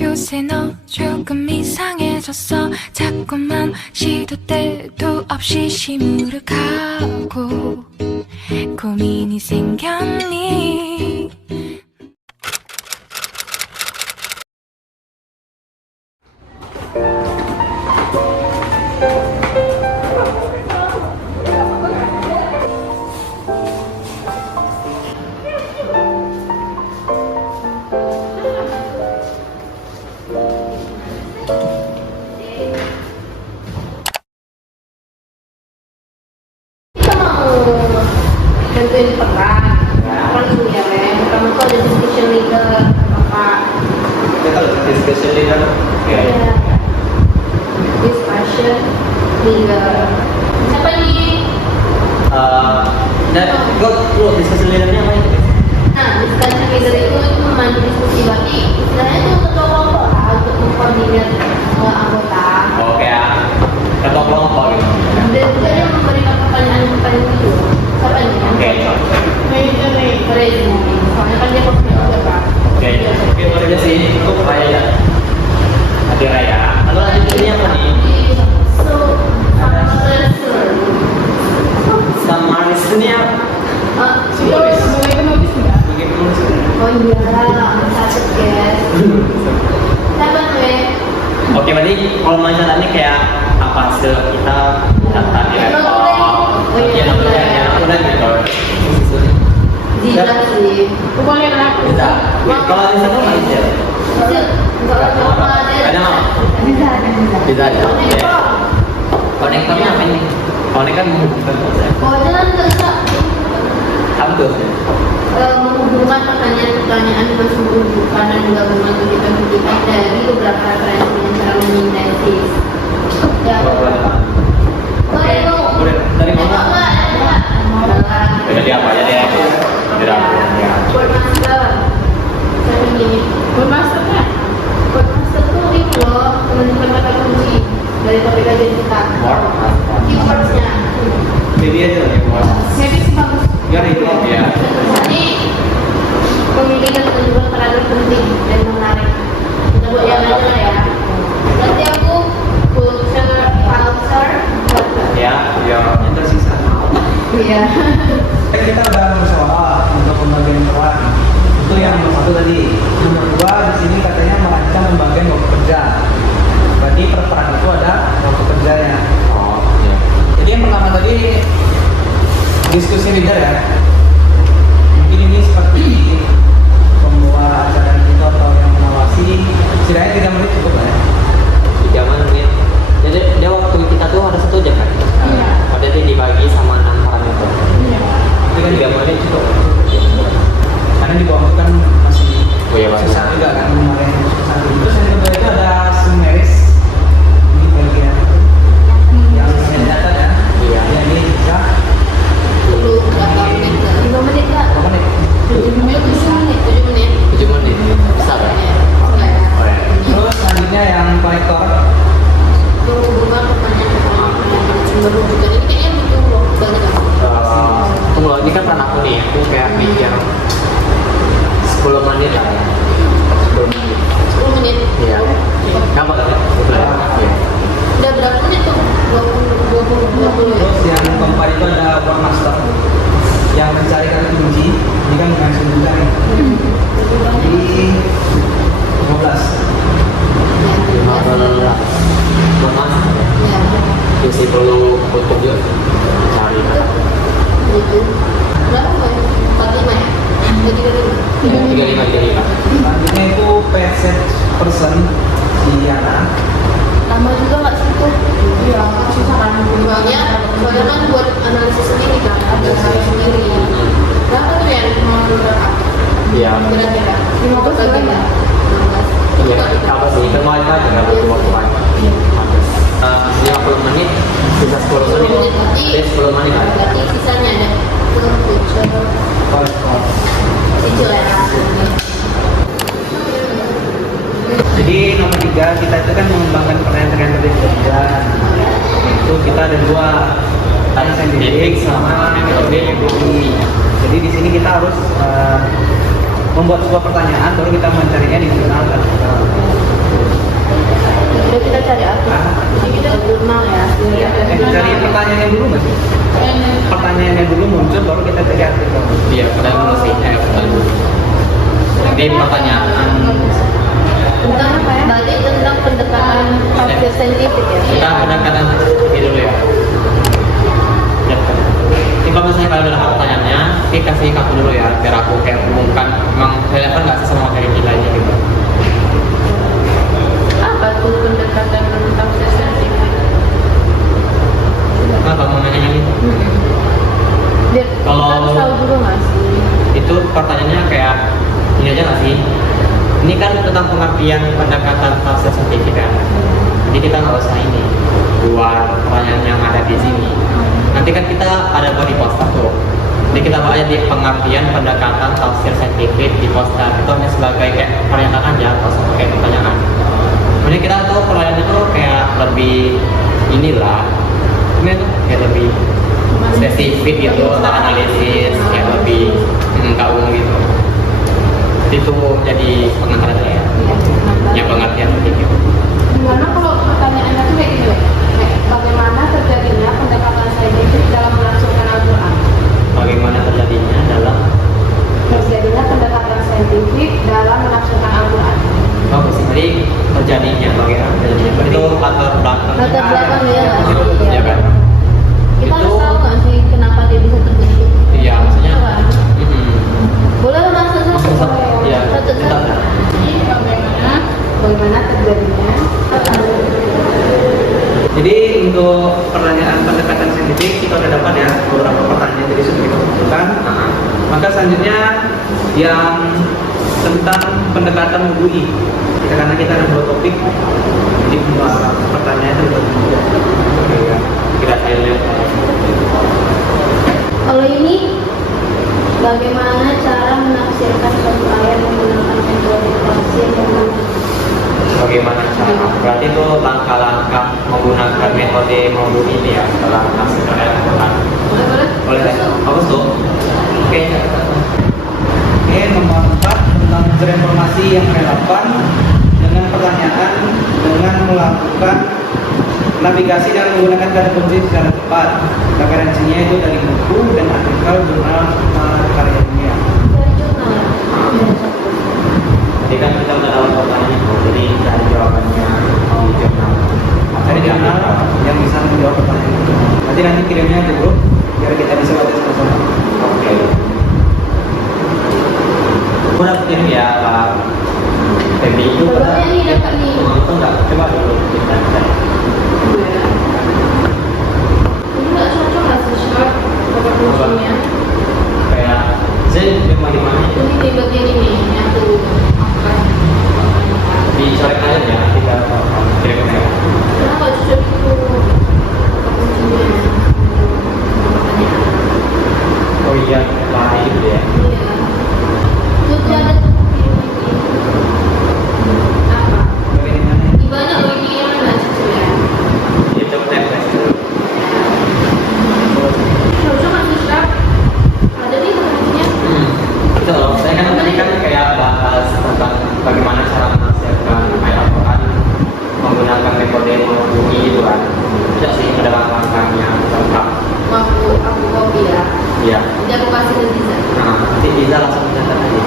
요새 너 조금 이상해졌어. 자꾸만 시도 때도 없이 시무룩하고 고민이 생겼니? Bantuin peran kan dulu ya Ren. Kamu tuh ada discussion leader Bapak. Kita ada discussion leader. Iya. Discussion leader. Siapa ini? Dan gue discussion leadernya apa itu? Nah, discussion leader itu memandu diskusi, berarti istilahnya itu ketua kelompok lah untuk mengkoordinir anggota. Oke ya, ketua kelompok gitu. Dan juga dia memberikan pertanyaan-pertanyaan itu. Siapa ini? Oke. Reza. Soalnya kan dia pemain juga Pak. Oke, aja sih itu kayak hati raya. Lalu lanjut ini apa nih? So, Samarisnya psikologis. Begitu. Oh iya, catat guys. Sabar gue. Oke, berarti kalau masalahnya kayak apa hasil kita data di laptop, bagian namanya udah gitu. Tidak sih. Pokoknya aku. Bisa. Kalau di sana nggak bisa. Ada nggak? Bisa ada. Konektornya apa ini? Konektor menghubungkan konsep. Oh, jangan bisa. Apa tuh? Menghubungkan pertanyaan-pertanyaan berhubungan dan juga membantu kita mendidik dari beberapa referensi yang cara menyintesis. Ya. Oke. Udah dari mana? Udah di apa aja deh? Udah. Wordmaster. Saya begini. Wordmasternya? Wordmaster tuh itu loh, menentukan kata kunci dari topik kajian kita. Keywordsnya. Jadi aja nih, Bos. Jadi bagus. Biar itu ya. Jadi pemilihan menentukan paragraf penting dan menarik. Kita buat yang aja lah ya. Nanti aku culture. Ya, yang tersisa. Iya. Kita udah soal untuk pembagian peran. Itu yang nomor satu tadi. Nomor dua di sini katanya merancang pembagian waktu kerja. Berarti per peran itu ada waktu kerjanya. Oh, iya. Jadi yang pertama tadi diskusi leader ya. Mungkin ini seperti pembawa acara itu atau yang mengawasi. Setidaknya 3 menit cukup lah ya. 3 menit. Jadi dia waktu kita tuh ada 1 jam kan? Iya. Oh, jadi dibagi sama 6 orang itu. Iya. Itu kan 3 menit cukup. Karena di bawah itu kan masih Oh iya, Pak. susah juga kan kemarin susah. Terus yang kedua itu ada summaries ini bagian yang data ya. Iya. Yang ini bisa 10 berapa menit? 5 menit Kak? berapa menit? 7 menit, 7 menit. 7 menit. Besar ya? Enggak ya? Oh, ya. Terus selanjutnya yang kolektor Berhubungan pertanyaan berhubungan ini kayaknya butuh loh banget kan? Tunggu lagi kan peran aku nih, aku kayak mikir 10 menit lah ya. 10 menit. 10 menit. Iya. Gampang kan ya? Betul ya? Iya. Udah berapa menit tuh? 20 ya? terus yang keempat itu ada wordmaster yang mencari kata kunci ini kan langsung mencari di 15 15. Mas, Iya. masih perlu untuk juga cari kan? Gitu. Berapa Mbak? 45 ya? 35? 35. selanjutnya itu percent person si Yana Lama juga nggak sih itu? Iya, susah kan. Soalnya kan buat analisis sendiri kan, ada harus sendiri. Berapa tuh yang mau berapa? Iya. Kira-kira 15 bagi nggak? 15. Iya, apa sih? Kemarin aja nggak butuh waktu banyak. 50 menit, sisa 10 menit. Jadi 10 menit kan? Berarti sisanya ada future kolektor kecil ya. Jadi nomor 3 kita itu kan mengembangkan pertanyaan dari pekerjaan. Itu kita ada 2, tanya saintifik sama metode empiri. Jadi di sini kita harus membuat sebuah pertanyaan baru kita mencarinya di jurnal artikel. Udah kita cari apa? Jadi kita jurnal ya. Cari pertanyaannya dulu nggak sih? Pertanyaannya dulu muncul baru kita cari artikel. Iya, pertanyaan dulu sih. Pertanyaan dulu. Jadi pertanyaan Tentang apa ya? Berarti tentang pendekatan tafsir saintifik ya. kita kadang-kadang ini dulu ya. Ini kalau misalnya kalian udah hafal pertanyaannya, kita kasih kamu dulu ya, biar aku kayak umumkan emang relevan nggak sih sama materi kita ini gitu. Apa tuh pendekatan tafsir saintifik? Kenapa mau nanya ini? Biar kita Kalau- harus tahu dulu nggak sih? Itu pertanyaannya kayak ini aja nggak sih? Ini kan tentang pengertian pendekatan tafsir saintifik kan. Jadi kita nggak usah ini buat pertanyaan yang ada di sini. Nanti kan kita ada buat di poster tuh. Jadi kita baca di pengertian pendekatan tafsir saintifik di poster itu hanya sebagai kayak pernyataan aja, nggak usah pakai pertanyaan. Jadi kita tuh pertanyaan itu kayak lebih inilah, ini tuh kayak lebih spesifik gitu, atau analisis kayak lebih umum gitu. Itu jadi pengantar aja ya, yang pengertian gitu. Gimana kalau pertanyaannya tuh kayak gitu? Kayak bagaimana terjadinya pendekatan saintifik dalam melaksanakan Al-Quran? Bagaimana terjadinya dalam Terjadinya pendekatan saintifik dalam melaksanakan Al-Quran. bagus sih, tadi terjadinya bagaimana terjadinya itu latar belakang. Latar belakang ya, Iya kan? Kita Itu- harus tahu nggak sih kenapa dia bisa terbentuk? Iya, maksudnya. Gitu kan? mm-mm. Boleh lah satu-satu. Satu-satu, iya. Satu-satu. Jadi bagaimana terjadinya? Jadi untuk pertanyaan pendekatan saintifik kita udah dapat ya beberapa pertanyaan dari sudah kita kumpulkan. Maka selanjutnya yang tentang pendekatan UI. Karena kita ada 2 topik, jadi 2 pertanyaan itu berbeda. Kita highlight. Kalau ini bagaimana cara menafsirkan suatu ayat menggunakan metode tafsir yang Bagaimana cara? Berarti itu langkah-langkah menggunakan metode modul ini ya dalam menafsirkan Al-Quran. boleh? Boleh? Bagus tuh. Oke. Oke, nomor 4 tentang sumber informasi yang relevan dengan pertanyaan dengan melakukan navigasi dan menggunakan kata kunci secara tepat. Referensinya itu dari buku dan artikel jurnal karya ilmiah. Dari jurnal. Jadi kan kita udah dapat pertanyaan, jadi cari jawabannya di jurnal. Dari jurnal yang bisa menjawab pertanyaan itu. Nanti kirimnya ke grup biar kita bisa baca sama-sama. Oke. Udah kirim ya Pak. Feby itu Coba nih dapat nih. itu enggak coba dulu kita cek. Ini nggak cocok nggak sih short cover fungsinya? Kayak Z di mana itu Ini di bagian ini yang tuh apa? dicoret aja ya kita kirim ya. Kenapa nggak cocok itu cover fungsinya? Oh iya, lain gitu ya. Iya. Terus dia ada tuh ini. Apa? Bagian mana? Di banyak ini yang mana sih ya? Itu template. Harusnya masih short. Ada nih cover fungsinya. Itu loh, saya kan tadi kan kayak bahas tentang bagaimana cara menafsirkan ayat Al-Quran menggunakan metode menghubungi itu kan. Tidak sih ada langkah-langkahnya lengkap. Aku copy ya. Iya. Jadi aku kasih ke Diza. Nah, nanti bisa langsung mencatat aja.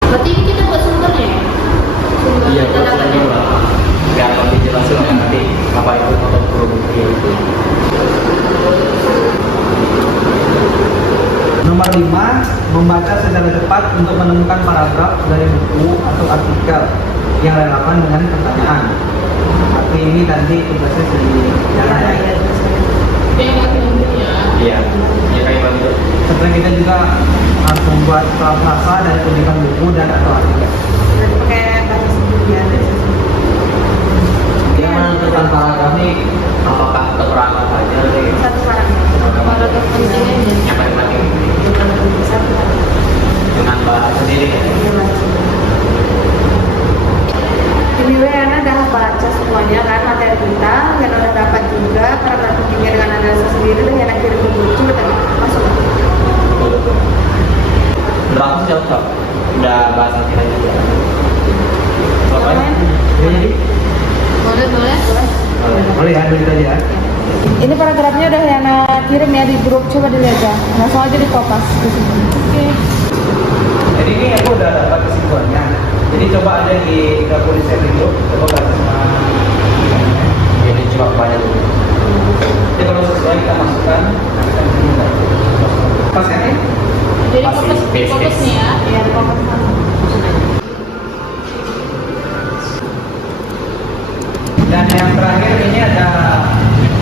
Berarti ini kita buat sumbernya ya? Sumber Iya, kita dapat dulu lah. Biar lebih jelas juga nanti apa itu motor bukti. Nomor 5, membaca secara cepat untuk menemukan paragraf dari buku atau artikel yang relevan dengan pertanyaan. Tapi ini nanti tugasnya di jalan ya. Iya, iya kayak begitu. Setelah kita juga harus membuat frasa dari kutipan buku dan atau artikel. pakai bahasa sendiri ya. Yang mana tuh? pembentukan paragraf ini apakah keterangan saja nih? Satu paragraf. Paragraf pentingnya Yang paling penting satu paragraf. dengan bahasa sendiri. Ini Ana udah baca semuanya kan materi kita, dan udah dapat juga paragraf pentingnya dengan analisa sendiri, dan Ana kirim ke grup. Coba tadi masuk. Berapa sih jawab? Udah bahasa kita juga. Apa ya? Jadi? Boleh. Boleh ya, dulu aja. Ini paragrafnya udah Yana kirim ya di grup, coba dilihat ya. Langsung aja di kopas. Oke. Jadi ini aku udah dapat kesimpulannya. Jadi coba aja gabung di sharing dulu, coba baca sama. Jadi cuma banyak dulu. Jadi kalau sesuai kita masukkan, kita bisa mudah. Pas ya? Jadi Pasti, fokus space. nih ya. Iya, di fokus sama. Dan yang terakhir ini ada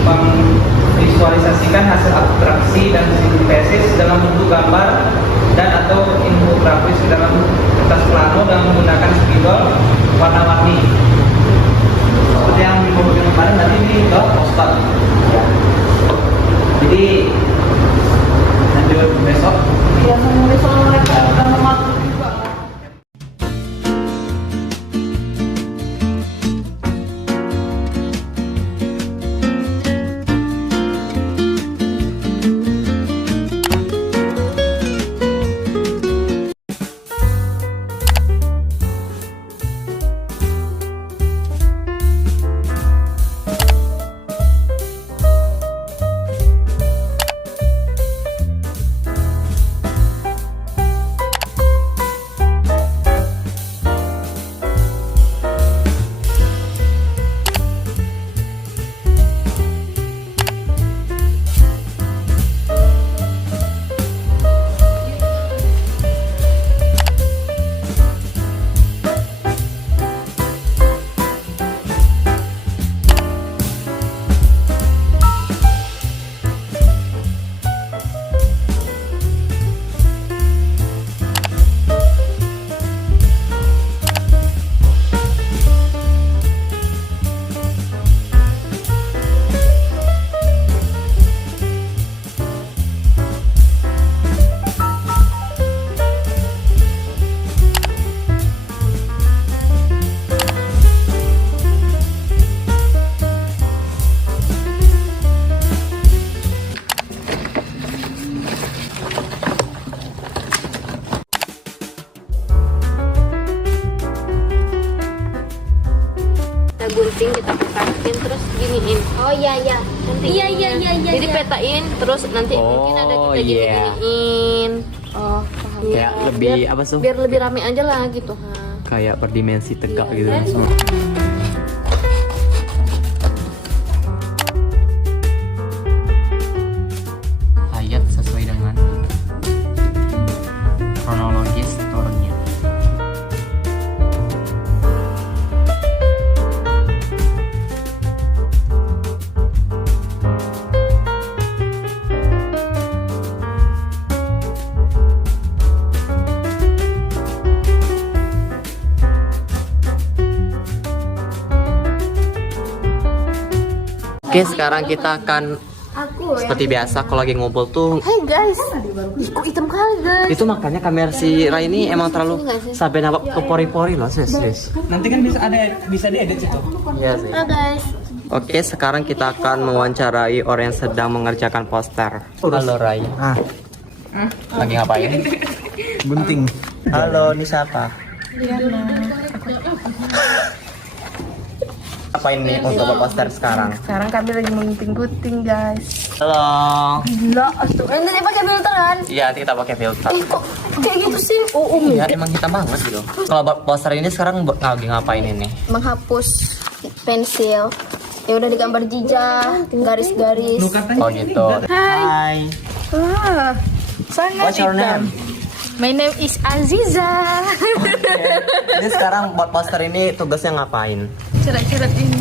memvisualisasikan hasil abstraksi dan sintesis dalam bentuk gambar dan atau infografis ke dalam kertas plano dan menggunakan spidol warna-warni. Seperti yang di kemarin nanti ini ke poster. Jadi lanjut besok. Ya, menulis soal mereka udah memaklum juga. Gunting kita petakin terus giniin. Oh iya. Jadi petain terus nanti mungkin ada kita gini-giniin. Oh, paham. Kayak lebih apa tuh? Biar lebih rame aja lah gitu. Kayak berdimensi tegak gitu. Ayat sesuai dengan kronologis turunnya. Oke, sekarang kita akan seperti biasa kalau lagi ngumpul tuh. Hai guys, kok hitam kali guys. Itu makanya kamera si Rai ini emang terlalu sampai nampak ke pori-pori loh, sis. Nanti kan bisa diedit situ. Iya sih. Guys. Oke, sekarang kita akan mewawancarai orang yang sedang mengerjakan poster. Halo Rai. Lagi ngapain? Gunting. Halo, ini siapa? Apa ini untuk poster sekarang? Sekarang kami lagi menggunting-gunting guys. Halo. Gila, astaga. Ini pakai filteran. Iya, nanti kita pakai filter. Kok kayak gitu sih? Oh, Iya, emang hitam banget gitu. Kalau poster ini sekarang lagi ngapain ini? Menghapus pensil. Ya udah digambar jejak, garis-garis. Oh gitu. Hai. Wah, sangat What's your hitam. name? My name is Aziza. Ini sekarang buat poster ini tugasnya ngapain? Coret-coret ini.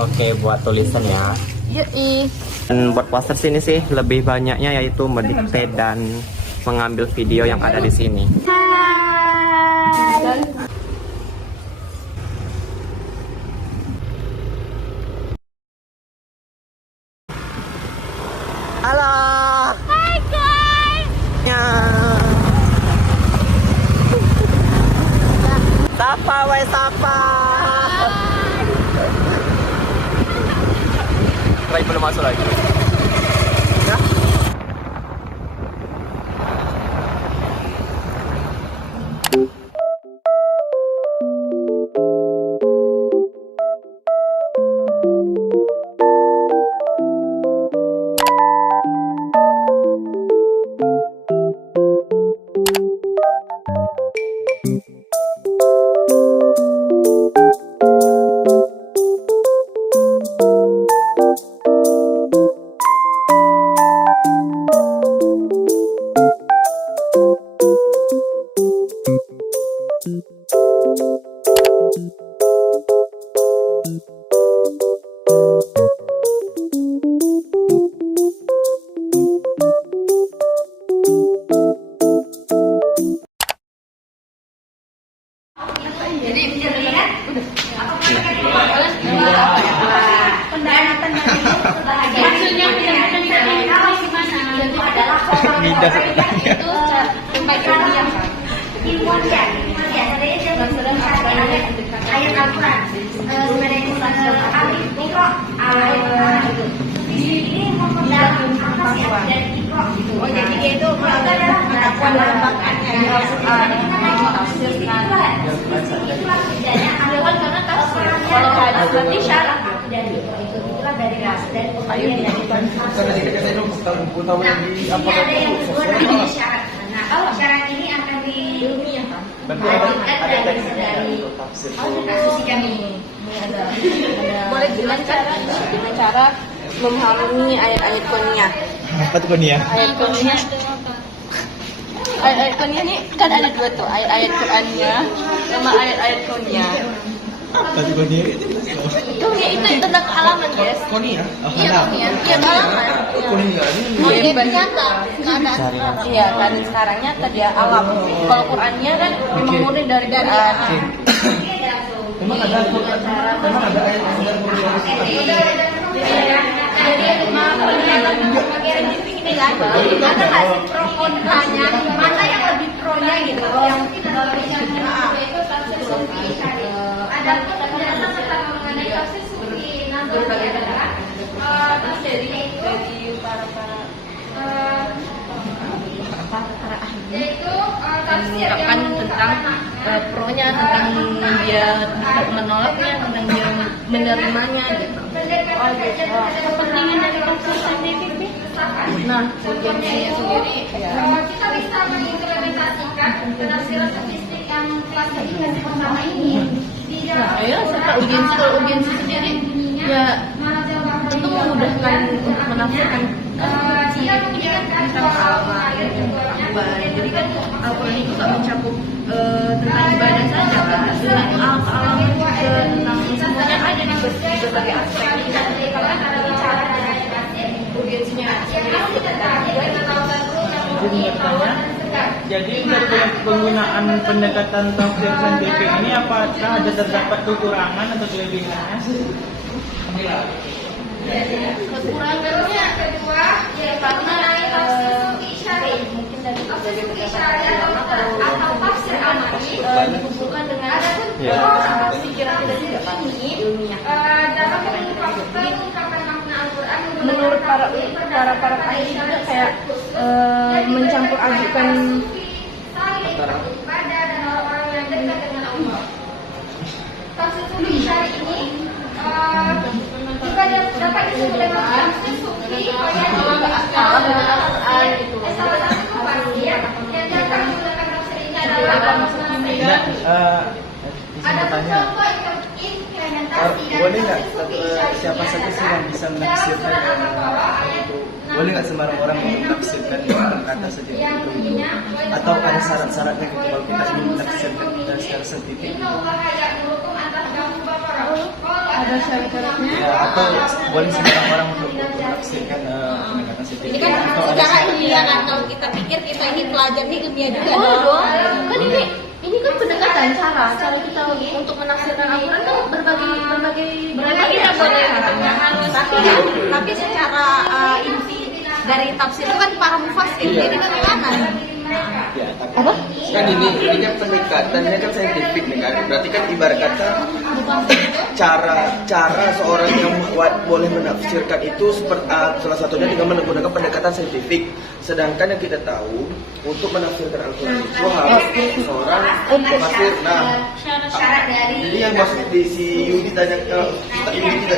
Oke, buat tulisan ya. Yoi. Dan buat poster sini sih lebih banyaknya yaitu mendikte dan mengambil video yang ada di sini. Hai. Rai belum masuk lagi. Syarat ini akan dilanjutkan dari asumsi kami. Boleh dengan cara memahami ayat-ayat Qur'aniyah. Apa tuh Konia? Ayat Qur'aniyah ini kan ada dua tuh, ayat-ayat Qur'aniyah sama ayat-ayat Qur'aniyah. Apa tuh Konia? Qur'aniyah itu tentang kealaman, guys. Konia? Iya, Qur'aniyah. Iya, kealaman. Iya, nyata. Iya, kan sekarang nyata dia alam. Kalau Qur'aniyah kan memang murni dari Quran. Memang ada ayat yang Jadi pemikiran ini kan, ada hasil pro kontranya, mana yang lebih pro-nya gitu, yang itu tafsir sufi syari. Ada pun penjelasan tentang mengenai tafsir sufi berbagai negara. Terus dari para ahli, yaitu tafsir yang tentang pro-nya, tentang dia menolaknya, tentang dia menerimanya gitu. Kepentingan dari tafsir saintifik nih. Nah, ujiannya sendiri Kita bisa mengimplementasikan penafsiran statistik yang klasifikasi pertama ini di dalam serta urgensi sendiri ya tentu memudahkan untuk menafsirkan dia mengingatkan tentang kealaman jadi kan Al-Quran itu tak mencakup tentang ibadah saja kan, tentang kealaman juga, tentang semuanya ada di berbagai aspek. Urgensinya jadi dari penggunaan pendekatan tafsir saintifik ini apakah ada terdapat kekurangan atau kelebihannya? Kekurangannya kedua ya karena tafsir sufi syari mungkin dari tafsir sufi syari atau tafsir amali dihubungkan dengan pikiran tidak ini dalam mengungkapkan makna Al-Quran menurut para ahli juga kayak mencampur adukan ibadah dan orang-orang yang dekat dengan Allah. Tafsir sufi syari ini juga dapat disebut dengan tafsir sufi salah satu pasti yang dapat menggunakan tafsir ini adalah ada contoh implementasi boleh nggak sufi syari siapa saja sih yang bisa menafsirkan boleh nggak sembarang orang menafsirkan kata saja itu atau ada syarat-syaratnya kalau kita ingin menafsirkan secara saintifik ada syarat-syaratnya ya atau boleh sembarang orang untuk menafsirkan pendekatan saintifik ini kan secara ilmiah atau kita pikir kita ini pelajar di ilmiah juga dong kan ini kan pendekatan cara kita untuk menafsirkan Al-Quran kan berbagai tapi secara inti dari tafsir itu kan para mufassir jadi bagaimana? Kan ini kan pendekatannya kan saintifik nih kan, berarti kan ibarat kata cara seorang yang boleh menafsirkan itu seperti salah satunya dengan menggunakan pendekatan saintifik. Sedangkan yang kita tahu untuk menafsirkan Al-Quran itu harus seorang mufasir. Nah, jadi yang maksud di si Yudi kita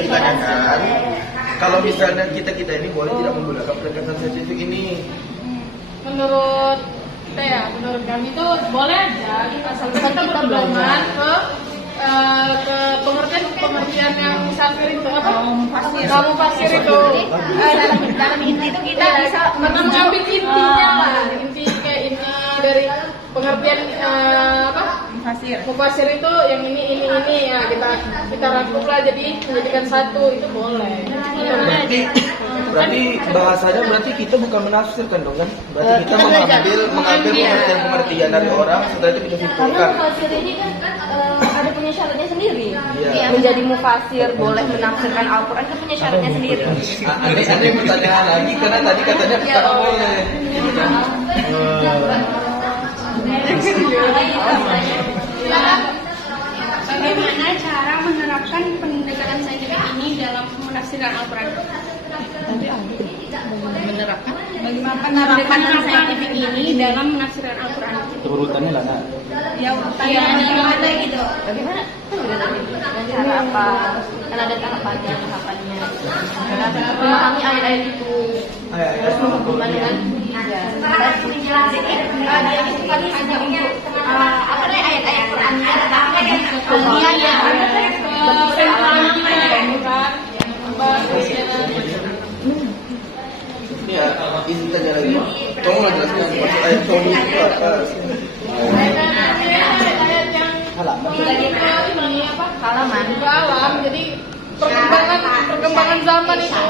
ditanyakan, kalau misalnya kita ini boleh tidak menggunakan pendekatan saintifik ini? Menurut kami itu boleh aja asal kita berpedoman ke pengertian yang musafir itu apa? Kamu fasir itu. Dalam inti itu kita bisa mengambil intinya lah, inti dari pengertian mufasir itu yang ini ya kita rangkumlah jadi menjadikan satu, itu boleh. Berarti bahasanya kita bukan menafsirkan dong kan? Berarti kita mengambil pengertian dari orang, setelah itu kita simpulkan. Karena mufasir ini kan ada punya syaratnya sendiri. Iya. Menjadi mufasir boleh menafsirkan Al-Quran kan punya syaratnya sendiri. Ada yang pertanyaan lagi karena tadi katanya pertama boleh. bagaimana cara menerapkan pendekatan saintifik ini dalam menafsirkan Al-Quran? Menerapkan Bagaimana penerapan saintifik ini dalam menafsirkan Al-Quran? Urutannya lah, Nak. Ya, bagaimana gitu? bagaimana? Dan cara apa? Kan ada tahapannya. Memahami ayat-ayat itu. Terus menghubungkan dengan Sekarang dijelasin dia itu kan hanya untuk ayat-ayat Qurannya, tetapi kemudiannya Ya, ini tanya lagi. Tolong jelaskan maksud ayat Tony itu apa? Halaman. Jadi perkembangan zaman itu.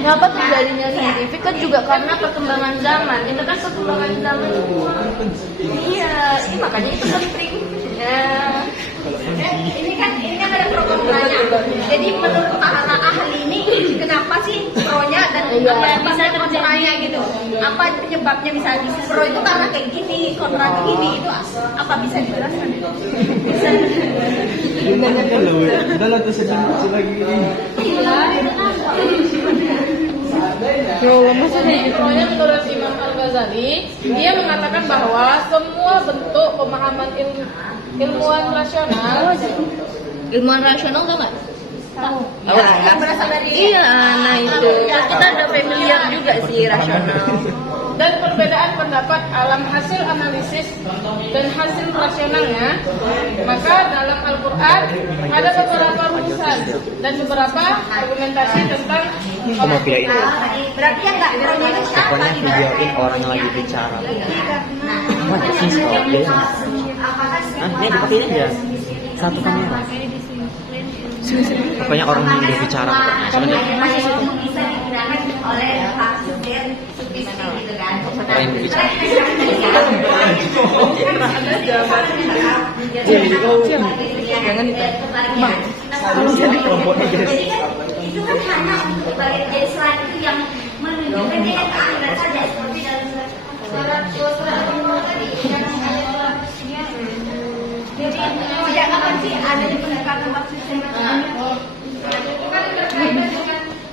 Kenapa terjadinya saintifik kan juga karena perkembangan zaman. Itu kan perkembangan zaman. Iya, ini makanya itu penting. Ya. ini kan ada programnya. Jadi menurut para ahli ini kenapa sih pro-nya dan bisa kontranya gitu? Apa penyebabnya misalnya pro itu karena kayak gini, kontra itu gini, itu apa bisa dijelaskan? Bisa. Udah lah tuh sedang lagi. Pronya menurut Imam Al-Ghazali, dia mengatakan bahwa semua bentuk pemahaman ilmuwan rasional. Ilmuwan rasional tau nggak? Tahu. Yang berasal dari iya, nah itu kita ada familiar juga sih rasional. Dan perbedaan pendapat alam hasil analisis dan hasil rasionalnya, maka dalam Al-Quran ada beberapa rumusan dan beberapa argumentasi tentang Berarti yang nggak pro-nya itu apa? Pokoknya videoin orang yang lagi bicara. Mana sih kalau dia? Ini dipakein aja satu kamera. Pokoknya orang yang dia bicara. Bisa digunakan oleh pasien subjektif gitu kan? Orang yang berbicara. Jangan Itu kan hanya untuk bagian selain itu yang menunjukkan dia keahlian saja seperti dalam surat tadi yang jadi sejak kapan sih ada di pendekatan waktu semacam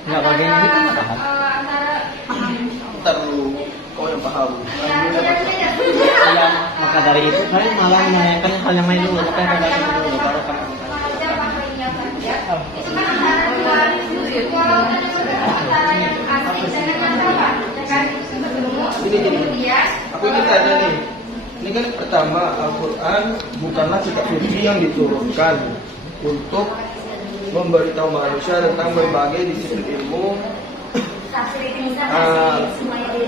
Enggak bagian ini kan nggak paham. Ntar lu, kau yang paham. Maka dari itu kalian malah menanyakan hal yang lain dulu, makanya kalian dulu baru kamu. Ini aku ingin tanya nih. Ini kan pertama Al-Quran bukanlah kitab suci yang diturunkan untuk memberitahu manusia tentang berbagai disiplin ilmu,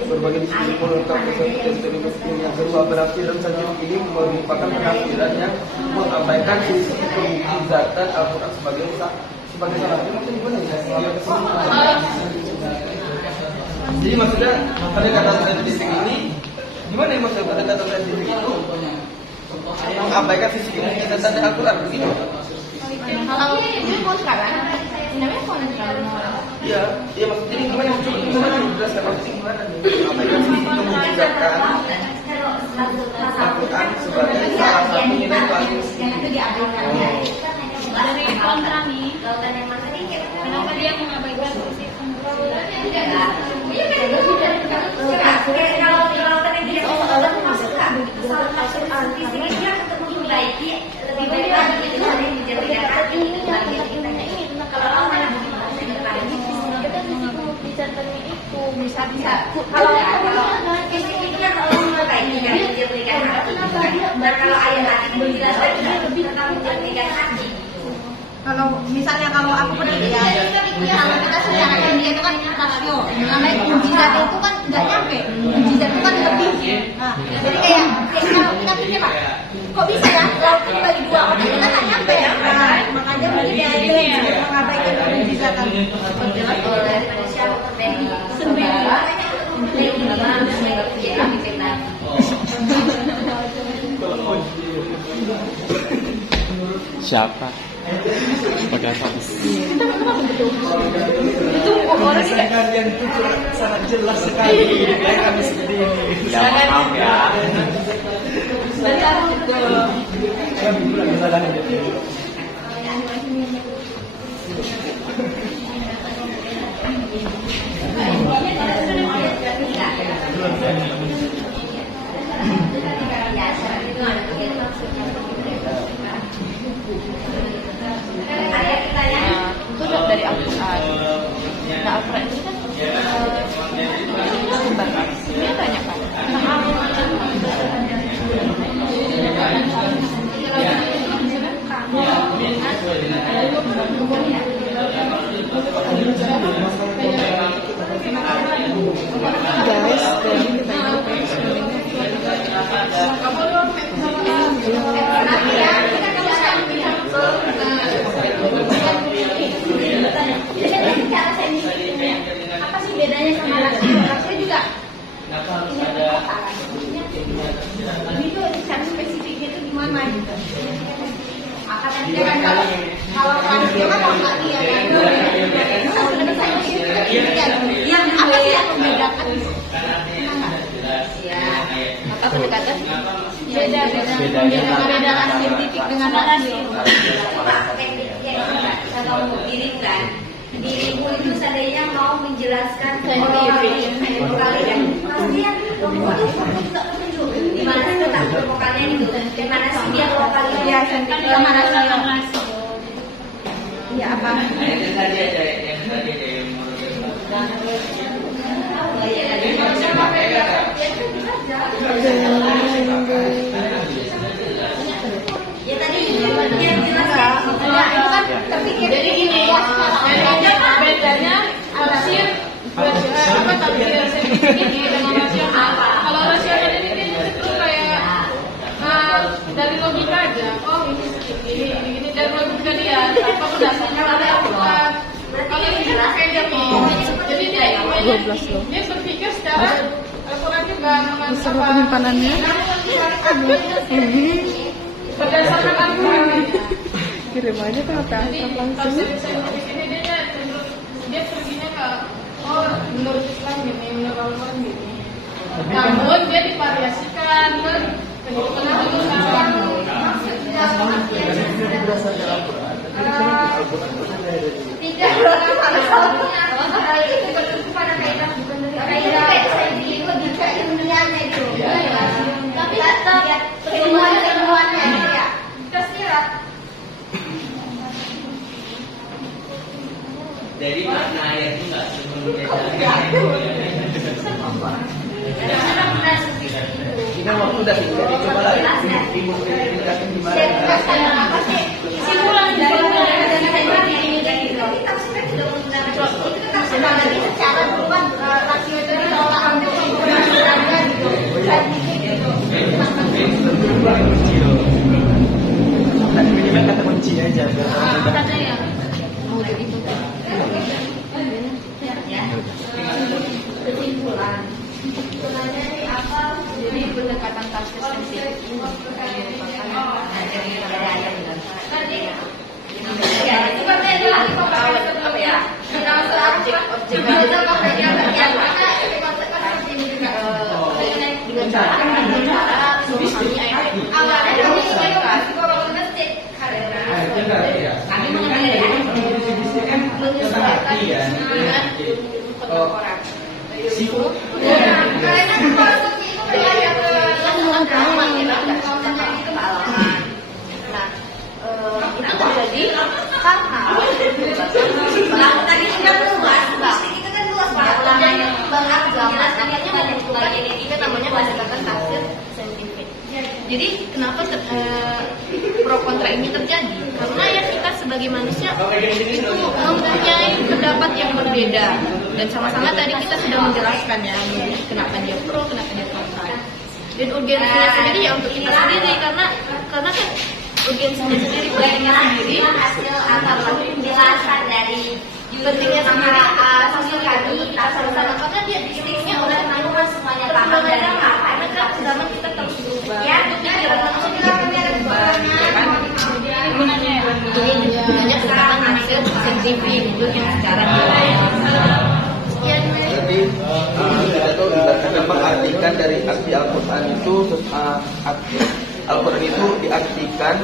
berbagai disiplin ilmu lengkap dan yang kedua penafsiran saintifik ini merupakan penafsiran yang mengabaikan sisi kemukjizatan Al-Quran sebagai salah. Maksudnya gimana ya? Jadi maksudnya pendekatan saintifik ini gimana ya maksudnya pendekatan saintifik itu mengabaikan sisi kemukjizatan Al-Quran begitu? kalau ini mau sekarang, namanya mau sekarang. Iya, maksudnya ini gimana? Coba dijelaskan maksudnya gimana nih? Mengabaikan sisi kemukjizatan Al-Quran sebagai salah satu nilai paling kontra nih. Lautan yang mana nih? Kenapa dia mengabaikan sisi Kalau lautan yang tidak masuk nggak? Kesalahan fisiknya untuk memperbaiki lebih baik lagi itu ada yang dijadikan hati ini kalau lautan yang bisa kalau fisiknya kalau memperbaiki kan dijadikan hati dan kalau ayat hati menjelaskan lebih tentang menjadikan hati. Kalau misalnya kalau aku pernah lihat, kalau kita secara ilmiah itu kan rasio, namanya mujizat itu kan nggak nyampe, mujizat itu kan lebih. Nah, jadi kayak kalau kita pikir Pak, kok bisa ya laut ini bagi dua orang kita nggak nyampe ya, nah, makanya mungkin ya itu yang mengabaikan mujizatan. Jelas oleh manusia sendiri. Siapa? Sebagai apa? Itu orang ini Kalian itu sangat jelas sekali. Kami seperti ini. Ya maaf ya. Kami pulang kesalahan itu. itu dari Al-Quran. Nah, Al-Quran ini kan dia tanya kan Apa sih bedanya sama rasio? Rasio juga itu secara spesifiknya itu gimana gitu? Akan ada kan kalau rasio kan kalau nggak lihat yang apa sih yang membedakan? apa pendekatan Beda perbedaan saintifik dengan rasio. Kalau mau kirimkan dirimu itu seandainya mau menjelaskan saintifik kalian pasti yang di mana sih letak vokalnya gitu, di mana sih dia vokalnya, di mana sih ya apa? Ya tadi yang jelas ya, itu kan terpikir. Jadi gini, bedanya tafsir apa tafsir saintifik ini dengan rasional. Kalau rasional ini itu kayak dari logika aja. Oh ini dari logika dia. Apa berdasarkan ada Al-Quran. Kalau ini kan pakai demo. Jadi dia berpikir secara Al-Quran juga menganggap penyimpanannya. Berdasarkan Al-Quran. kirim aja ke HP Jadi tafsir saintifik ini dia perginya ke menurut Islam gini, menurut Al-Quran gini. Namun dia divariasikan kan kehidupan dulu sekarang. Tidak salah itu bertumpu pada kaidah saintifik logika ilmiahnya itu. Tapi tetap ilmuannya ya. Tersirat. Jadi makna ayat itu nggak Kita waktu udah tinggal coba lagi dimultifikasi gimana? Apa sih? Simpulan dari tafsirnya juga menggunakan itu kan tafsirnya lagi secara berubah rasio itu ditolak untuk penggunaannya gitu. Dan minimal kata kunci aja. katanya Kesimpulannya ini apa? jadi pendekatan tafsir saintifik ini Ya, itu kan adalah apa ya? Objek awalnya kami mengenai dengan pelaporan. Karena konsumsi itu belajar dengan halaman kita ke halaman. Nah, itu terjadi karena tadi sudah luas, itu kan luas namanya beragam, akhirnya menentukan itu namanya pendekatan tafsir saintifik. Jadi kenapa pro kontra ini terjadi? Karena ya kita sebagai manusia itu mempunyai pendapat yang berbeda, dan sama-sama tadi kita sudah menjelaskan ya kenapa dia pro, kenapa dia kontra. Dan urgensinya sendiri ya untuk kita sendiri, karena kan urgensinya sendiri, pentingnya sendiri, hasil atau penjelasan dari pentingnya sendiri hasil kami sama-sama, karena dia titiknya udah teman semuanya paham dan karena kan zaman kita terus berubah ya, pikiran manusia juga ada perubahannya kan. Gunanya sekarang hasil saintifik bukan secara nilai. Jadi kita tuh ibaratnya mengartikan dari arti Al-Quran itu, Al-Quran itu diartikan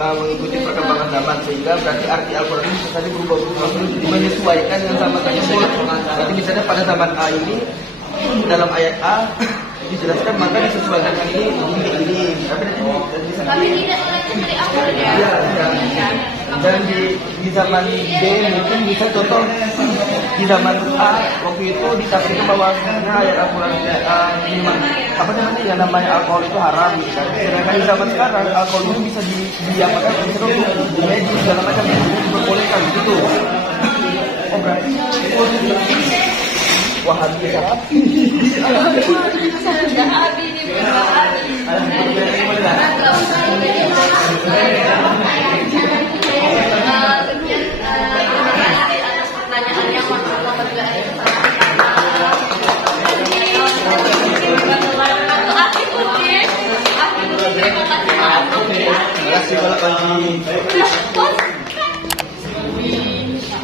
mengikuti perkembangan zaman, sehingga berarti arti Al-Quran itu tadi berubah-ubah menyesuaikan dengan zaman tersebut. Berarti misalnya pada zaman A ini dalam ayat A dijelaskan maka disesuaikan ini. Tapi tidak mulai dari awal ya. Iya. Dan di zaman B mungkin bisa contoh di zaman A waktu itu ditafsirkan bahwa ayat Al-Quran apa namanya yang namanya alkohol itu haram gitu kan. Sedangkan di zaman sekarang alkohol itu bisa diapakan bisa untuk medis segala macam diperbolehkan gitu. Oh berarti Wahabi Salafi.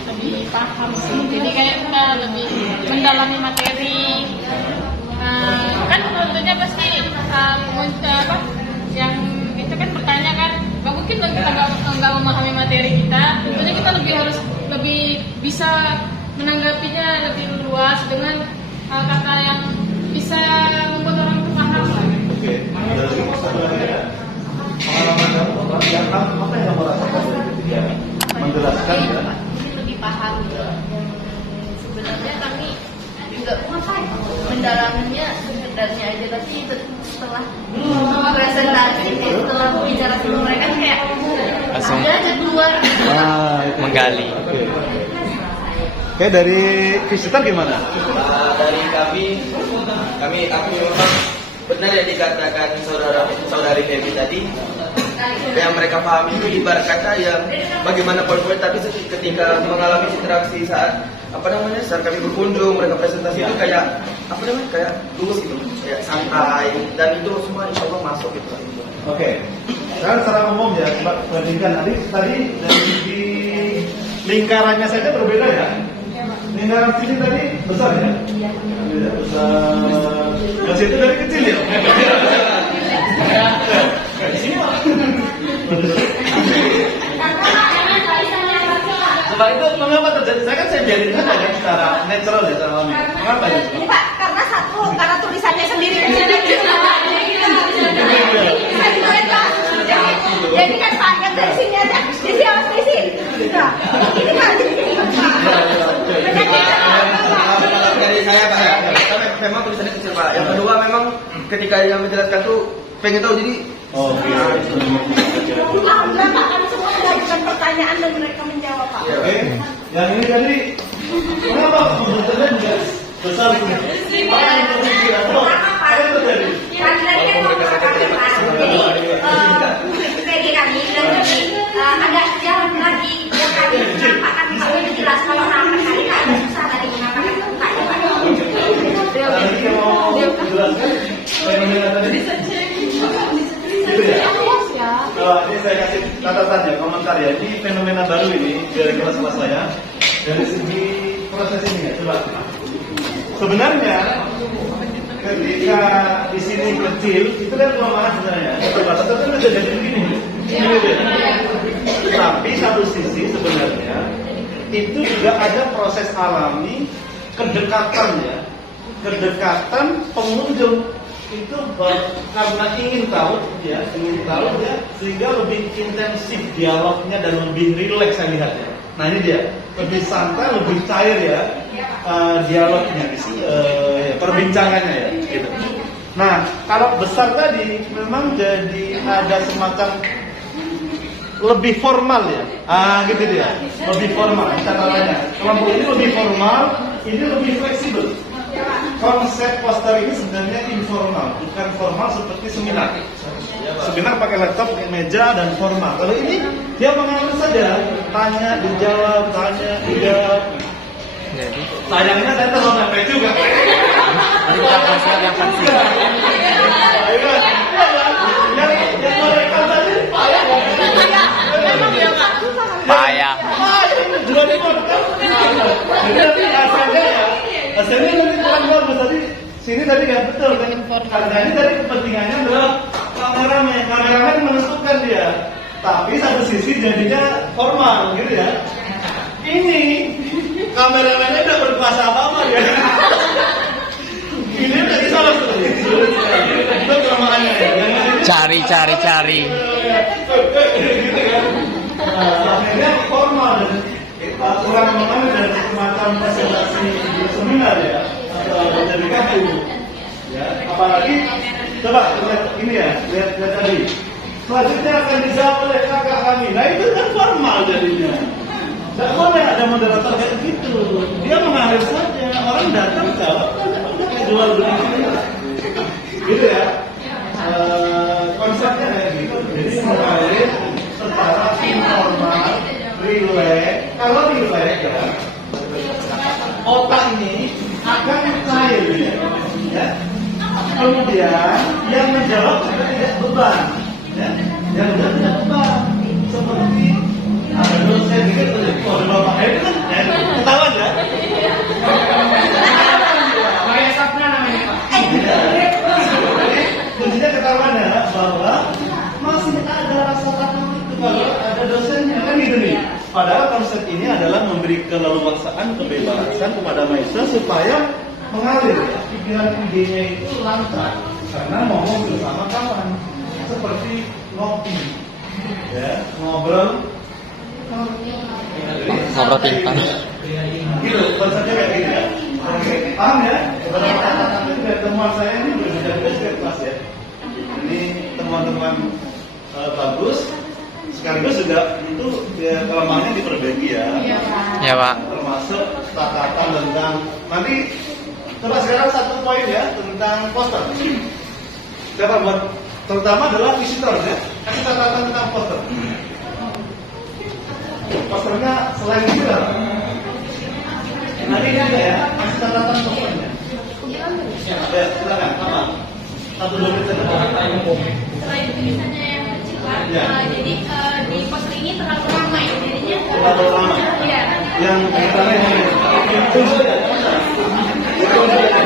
Lebih paham sih, jadi kayak kita lebih mendalami materi. Kan tentunya pasti yang itu kan bertanya kan, nggak mungkin dong kita nggak memahami materi kita. Tentunya kita lebih bisa menanggapinya lebih luas dengan kata yang bisa membuat orang itu paham lah. Oke, dari satu lagi ya. Pengalaman kamu yang apa yang kamu rasakan ketika menjelaskan ya? Lebih paham gitu. Sebenarnya kami juga mendalaminya sekedarnya aja, tapi setelah presentasi, setelah bicara sama mereka kayak Langsung. ada aja keluar. Menggali. Oke, dari visitor gimana? Dari aku memang benar yang dikatakan saudari Devi tadi. Yang mereka pahami itu ibarat kata yang bagaimana poin-poin, tapi ketika mengalami interaksi saat saat kami berkunjung, mereka presentasi itu kayak kayak lurus gitu, kayak santai, dan itu semua insya Allah masuk gitu. Oke, sekarang secara umum ya, bandingkan tadi dari segi lingkarannya saja berbeda ya. Lingkaran sini tadi besar ya? Iya. Besar. Yang situ dari kecil ya? Di sini Sebab itu mengapa terjadi? Saya biarin saja kan secara natural ya, secara alami. Mengapa ya? Ini Pak, karena tulisannya sendiri kecil. Jadi kan sangat dari sini aja, di sini harus di sini. Nah, ini Pak, Dari saya Pak ya, memang tulisannya kecil Pak. Yang kedua memang ketika yang menjelaskan tuh pengen tahu jadi. Oke. Alhamdulillah Pak, kami semua mengajukan pertanyaan dan mereka menjawab Pak. Oke. Yang ini tadi kenapa pembentukannya juga besar ini? Apa yang terjadi? Apa yang terjadi? Jadi kami ada jalan lagi yang kami menampakkan bisa jelas kalau sampai hari ini agak susah tadi menampakkan mukanya Pak. Tadi mau jelaskan fenomena tadi. Gitu ya? Ini saya kasih catatan ya, komentar ya. Ini fenomena baru ini dari kelas-kelas saya. Dari segi proses ini ya, coba. Sebenarnya ketika di sini kecil, itu kan ruangan sebenarnya. Terbatas itu udah jadi begini. Tapi satu sisi sebenarnya itu juga ada proses alami kedekatan ya, kedekatan pengunjung itu karena ingin tahu ya, sehingga lebih intensif dialognya dan lebih rileks saya lihat ya. Nah ini dia, lebih santai, lebih cair ya dialognya, perbincangannya ya. Gitu. Nah kalau besar tadi memang jadi ada semacam lebih formal ya, gitu dia, lebih formal catatannya. Kelompok ini lebih formal, ini lebih fleksibel. Konsep poster ini sebenarnya informal, bukan formal seperti seminar. Seminar pakai laptop, pakai meja dan formal. Kalau ini dia mengalir saja, tanya dijawab, tanya dijawab. Sayangnya saya terlalu sampai juga. Nanti kita konsep yang versi. Payah. Hasilnya nanti keluar tadi sini tadi nggak betul kan? Karena ini tadi kepentingannya adalah kameramen menentukan dia. Tapi satu sisi jadinya formal gitu ya. Ini kameramennya udah berkuasa apa ya? Ini udah salah seperti itu. Itu kelemahannya ya. Cari. Gitu kan? Akhirnya formal dan kurang mengenai dari semacam presentasi seminar ya atau dari kaku ya. Apalagi coba lihat ini ya, lihat tadi. Selanjutnya akan dijawab oleh kakak kami. Nah itu kan formal jadinya. Tidak boleh ada moderator kayak gitu. Dia mengalir saja. Orang datang jawab, kayak jual beli gitu ya. Konsepnya kayak gitu. Jadi mengalir secara informal, relax. Kalau relax ya, otak ini akan cair ya. Kemudian yang menjawab juga tidak beban ya. Yang tidak beban. Seperti ada dosen gitu, ada bapak itu kan ketahuan ya. Pakai sapna namanya Pak. Kuncinya ketahuan ya bahwa masih ada rasa takut itu kalau ada dosennya kan gitu nih. Padahal konsep ini adalah memberi keleluasaan, kebebasan kepada mahasiswa supaya mengalir ya. Pikiran idenya itu lancar karena ngomong bersama kawan seperti ngopi ya, ngobrol pintar. gitu, konsepnya kayak gitu ya. Paham ya? Dari teman saya ini benar-benar kelas ya. Ini teman-teman bagus, sekaligus juga itu ya, kelemahannya diperbaiki ya. Ya Pak. Termasuk catatan tentang nanti coba sekarang satu poin ya tentang poster. Siapa buat? Terutama adalah visitor ya. Kasih catatan tentang poster. Posternya selain itu apa? Nanti ini ada ya, kasih catatan posternya. Ya, silakan. Apa? 1-2 menit saja. Selain tulisannya yang kecil Pak, jadi di poster ini terlalu ramai, jadinya Terlalu ramai. Iya. Yang misalnya ini. Contohnya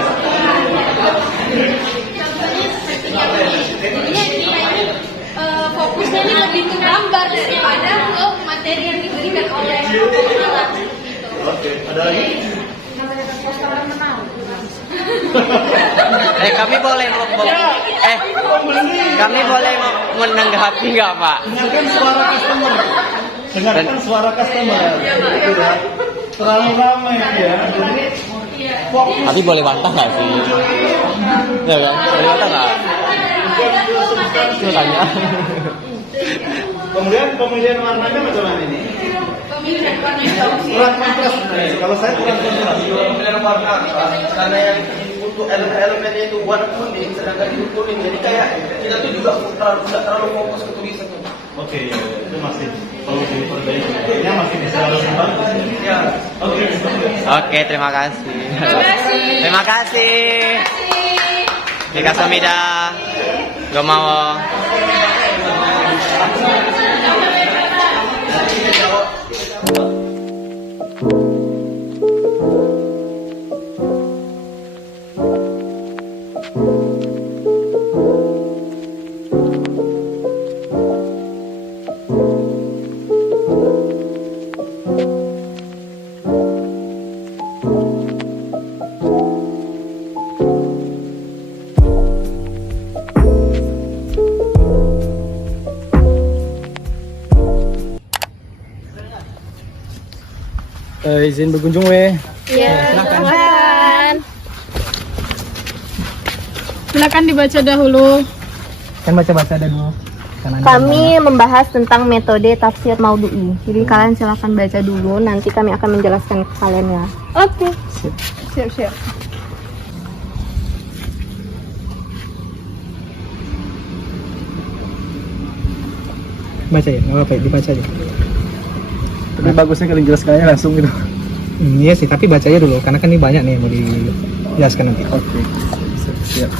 seperti yang ini. Jadinya dia ini fokusnya ini lebih ke gambar daripada ke materi yang diberikan oleh pengenalan. Oke, ada lagi? Kami boleh kami boleh menanggapi nggak Pak? Dengarkan suara customer. Dengarkan suara customer. Itu ya. Terlalu ramai ya. Jadi fokus. Tapi boleh bantah nggak sih? Ya kan? Boleh bantah nggak? Itu tanya. Kemudian pemilihan warnanya macam mana ini? Kurang kontras sebenarnya. Kalau saya kurang kontras. Pemilihan warna karena yang untuk elemen-elemennya itu warna kuning, sedangkan itu kuning. Jadi kayak kita tuh juga tidak terlalu fokus ke tulisan. Oke, itu masih perlu diperbaiki. Ini masih bisa harus dibantu. Ya. Oke, terima kasih. Terima kasih. Mika Samida. Gomawo. Izin berkunjung weh. Ya, silakan. Silakan dibaca dahulu. Kan baca-baca dulu. Kami membahas tentang metode tafsir maudhu'i. Jadi kalian silakan baca dulu, nanti kami akan menjelaskan ke kalian ya. Oke. Siap. Baca ya, nggak apa-apa, dibaca aja. Tapi bagusnya kalian jelaskannya langsung gitu. Iya sih, tapi bacanya dulu, karena kan ini banyak nih yang mau dijelaskan nanti. Oke. Siap.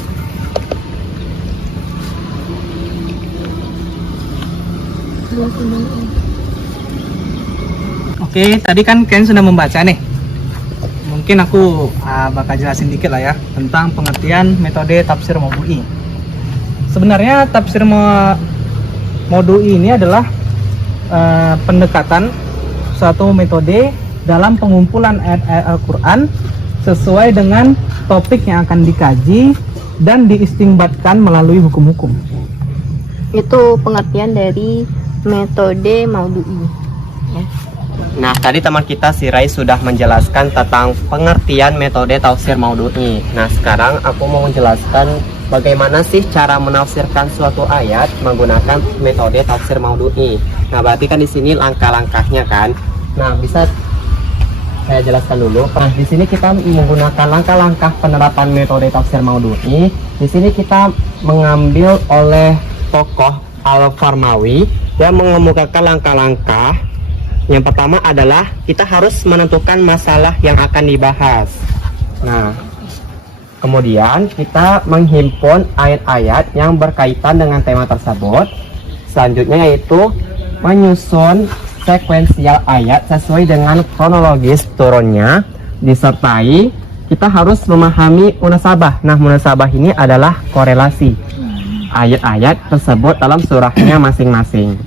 Oke, tadi kan kalian sudah membaca nih. Mungkin aku bakal jelasin dikit lah ya tentang pengertian metode tafsir maudhu'i. Sebenarnya tafsir maudhu'i ini adalah pendekatan suatu metode dalam pengumpulan ayat-ayat Al-Quran sesuai dengan topik yang akan dikaji dan diistinbatkan melalui hukum-hukum. Itu pengertian dari metode maudhu'i. Ya. Nah, tadi teman kita si Rai sudah menjelaskan tentang pengertian metode tafsir maudhu'i. Nah, sekarang aku mau menjelaskan bagaimana sih cara menafsirkan suatu ayat menggunakan metode tafsir maudhu'i. Nah, berarti kan di sini langkah-langkahnya kan. Nah, bisa saya jelaskan dulu. Nah, di sini kita menggunakan langkah-langkah penerapan metode tafsir maudhu'i. Di sini kita mengambil oleh tokoh Al-Farmawi yang mengemukakan langkah-langkah. Yang pertama adalah kita harus menentukan masalah yang akan dibahas. Nah, kemudian kita menghimpun ayat-ayat yang berkaitan dengan tema tersebut. Selanjutnya yaitu menyusun sekuensial ayat sesuai dengan kronologis turunnya, disertai kita harus memahami munasabah. Nah, munasabah ini adalah korelasi ayat-ayat tersebut dalam surahnya masing-masing.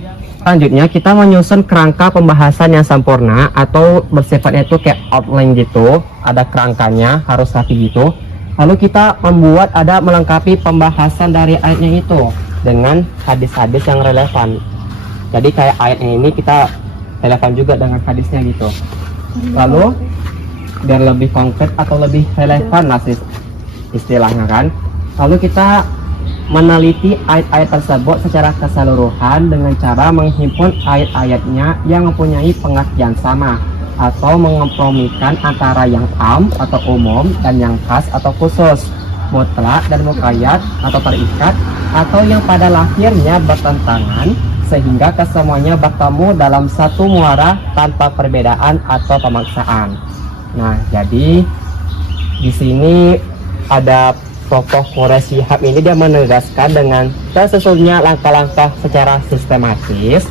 Selanjutnya kita menyusun kerangka pembahasan yang sempurna atau bersifatnya itu kayak outline gitu, ada kerangkanya, harus rapi gitu. Lalu kita membuat melengkapi pembahasan dari ayatnya itu dengan hadis-hadis yang relevan. Jadi kayak ayat ini kita relevan juga dengan hadisnya gitu. Lalu biar lebih konkret atau lebih relevan lah istilahnya kan. Lalu kita meneliti ayat-ayat tersebut secara keseluruhan dengan cara menghimpun ayat-ayatnya yang mempunyai pengertian sama atau mengempromikan antara yang am atau umum dan yang khas atau khusus, mutlak dan muqayyad atau terikat, atau yang pada lahirnya bertentangan sehingga kesemuanya bertemu dalam satu muara tanpa perbedaan atau pemaksaan. Nah, jadi di sini ada tokoh Quraisy Shihab ini dia menegaskan dengan tersusunnya langkah-langkah secara sistematis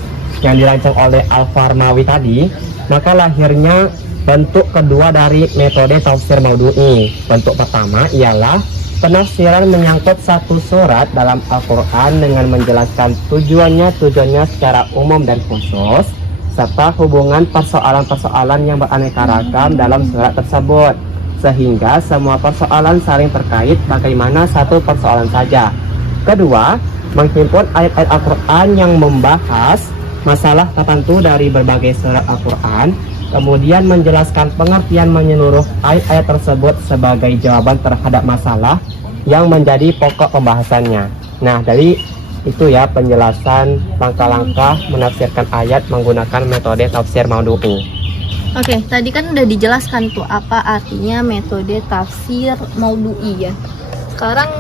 yang dirancang oleh Al-Farmawi tadi, maka lahirnya bentuk kedua dari metode tafsir maudhu'i. Bentuk pertama ialah penafsiran menyangkut satu surat dalam Al-Quran dengan menjelaskan tujuannya secara umum dan khusus, serta hubungan persoalan-persoalan yang beraneka ragam dalam surat tersebut, sehingga semua persoalan saling terkait bagaimana satu persoalan saja. Kedua, menghimpun ayat-ayat Al-Quran yang membahas masalah tertentu dari berbagai surat Al-Quran, kemudian menjelaskan pengertian menyeluruh ayat-ayat tersebut sebagai jawaban terhadap masalah yang menjadi pokok pembahasannya. Nah, dari itu ya penjelasan langkah-langkah menafsirkan ayat menggunakan metode tafsir maudhu'i. Oke, tadi kan udah dijelaskan tuh apa artinya metode tafsir maudhu'i ya. Sekarang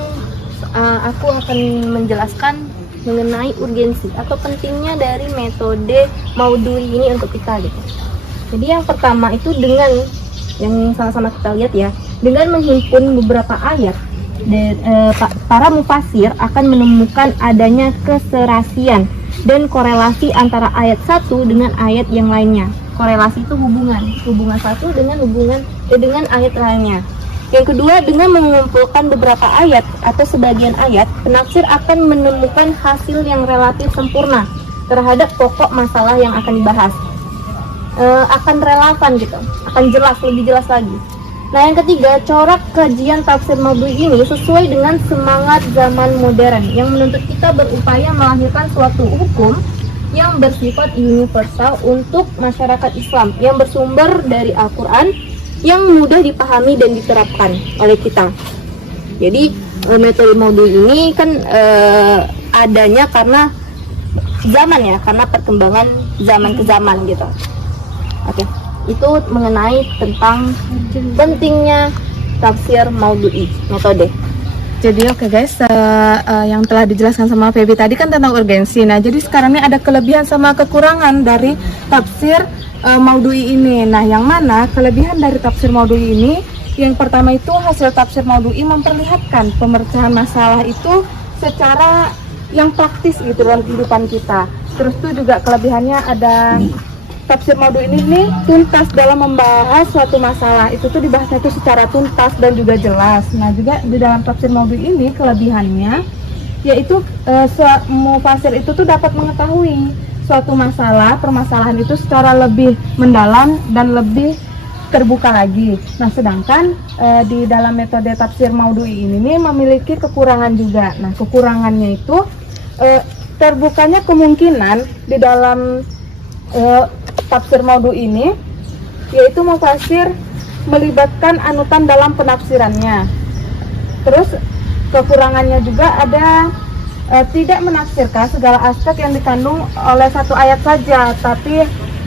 aku akan menjelaskan mengenai urgensi atau pentingnya dari metode maudhu'i ini untuk kita gitu. Jadi yang pertama itu dengan yang sama-sama kita lihat ya, dengan menghimpun beberapa ayat, para mufasir akan menemukan adanya keserasian dan korelasi antara ayat satu dengan ayat yang lainnya. Korelasi itu hubungan satu dengan dengan ayat lainnya. Yang kedua, dengan mengumpulkan beberapa ayat atau sebagian ayat, penafsir akan menemukan hasil yang relatif sempurna terhadap pokok masalah yang akan dibahas. Akan relevan gitu, akan jelas, lebih jelas lagi. Nah, yang ketiga, corak kajian tafsir maudhu'i ini sesuai dengan semangat zaman modern yang menuntut kita berupaya melahirkan suatu hukum yang bersifat universal untuk masyarakat Islam, yang bersumber dari Al-Quran, yang mudah dipahami dan diterapkan oleh kita. Jadi metode Maudhu'i ini kan adanya karena zaman ya, karena perkembangan zaman ke zaman gitu. Oke, itu mengenai tentang pentingnya tafsir Maudhu'i metode. Jadi oke guys, yang telah dijelaskan sama Feby tadi kan tentang urgensi. Nah, jadi sekarang ini ada kelebihan sama kekurangan dari tafsir Maudhu'i ini. Nah, yang mana kelebihan dari tafsir Maudhu'i ini? Yang pertama itu hasil tafsir Maudhu'i memperlihatkan pemecahan masalah itu secara yang praktis gitu dalam kehidupan kita. Terus itu juga kelebihannya ada tafsir Maudhu'i ini tuntas dalam membahas suatu masalah. Itu tuh dibahasnya itu secara tuntas dan juga jelas. Nah, juga di dalam tafsir Maudhu'i ini kelebihannya yaitu mufasir itu tuh dapat mengetahui suatu masalah, permasalahan itu secara lebih mendalam dan lebih terbuka lagi. Nah, sedangkan di dalam metode tafsir Maudhu'i ini memiliki kekurangan juga. Nah, kekurangannya itu terbukanya kemungkinan di dalam tafsir Maudhu'i ini yaitu mufasir melibatkan anutan dalam penafsirannya. Terus kekurangannya juga ada tidak menafsirkan segala aspek yang dikandung oleh satu ayat saja,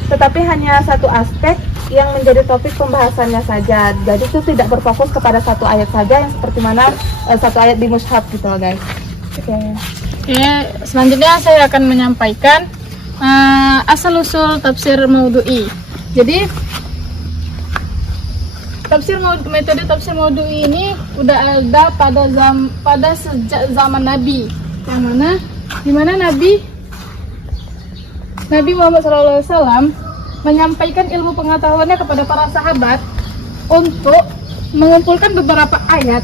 tetapi hanya satu aspek yang menjadi topik pembahasannya saja. Jadi itu tidak berfokus kepada satu ayat saja yang seperti mana satu ayat di mushaf gitu loh guys. Oke, selanjutnya saya akan menyampaikan asal-usul tafsir Maudhu'i. Jadi metode tafsir Maudhu'i ini udah ada pada sejak zaman Nabi, yang mana dimana Nabi Muhammad SAW menyampaikan ilmu pengetahuannya kepada para sahabat untuk mengumpulkan beberapa ayat